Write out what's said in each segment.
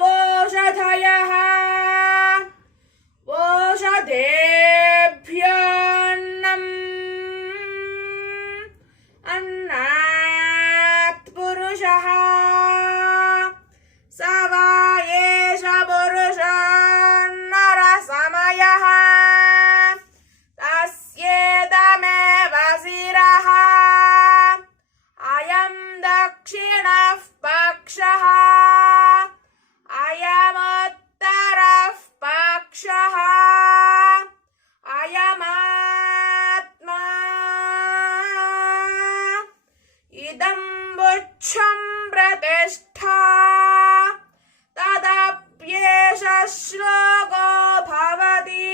दिव्यावोषधयः ओषधेभ्योऽन्नम् अन्नात् पुरुषः स वा एष पुरुषो नरसमयः तस्येदमेव शिरः अयं दक्षिणः पक्षः अयमुत्तरः पक्षः अयमात्मा इदं बुच्छं प्रतिष्ठा तदप्येष श्लोको भवति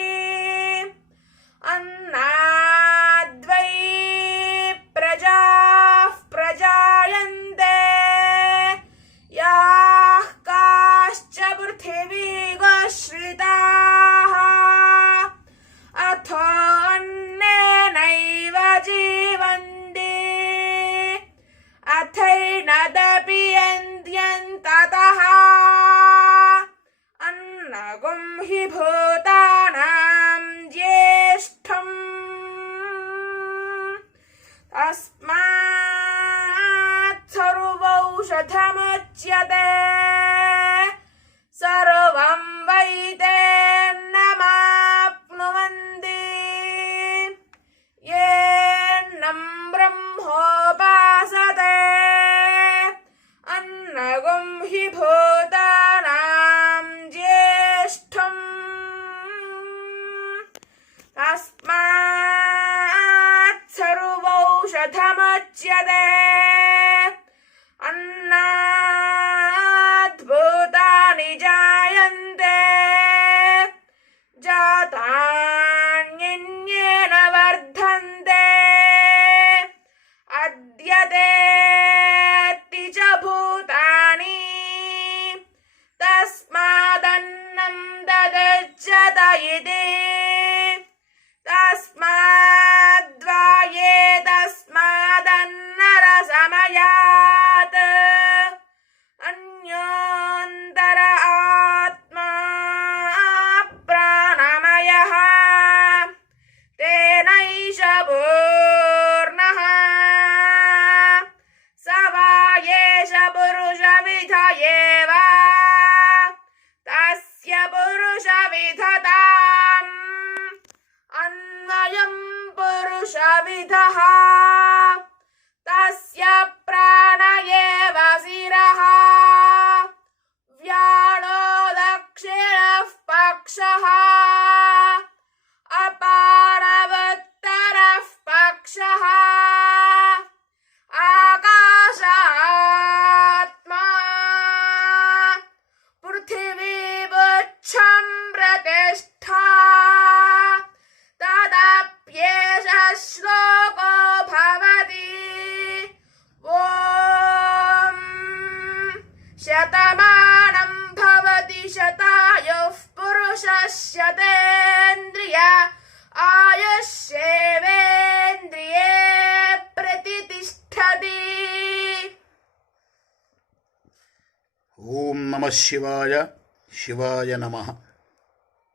अन्नाद्वै प्रजाः प्रजायन्ते याः काश्च पृथिवीगोश्रिताः अथो अन्नेनैव जीवन्ति अथैनदपि यन्त्यन्ततः अन्नगुं हि भूतानां ज्येष्ठम् तस्मात् सर्वौषधमुच्यते सर्वं वै तेन्नमाप्नुवन्ति येन्नं ब्रह्मोपासते अन्नगुं हि भूतानां ज्येष्ठम् तस्मात् सर्वौषधमुच्यते अन्नात् भूतानि जायन्ते जातान्यन्येन वर्धन्ते अद्यतेति च भूतानि तस्मादन्नं ददच्यत इति तस्माद्वा एतस्मादन्नरसमयात् अन्योऽन्तर आत्मा प्राणमयः तेनैष पूर्णः स वा एष पुरुषविध एव तस्य पुरुषविधताम् अन्वयं पुरुषविदः तस्य प्राण एव शिरः व्याळो दक्षिणः पक्षः अपानवुत्तरः पक्षः आकाशात्मा पृथिवीबुच्छं प्रतिष्ठा तदप्येष श्लोको भवति ॐ शतमानं भवति शतायुः पुरुषस्य आयुष्येवेन्द्रिये प्रतिष्ठति। ओम नमः शिवाय शिवाय नमः।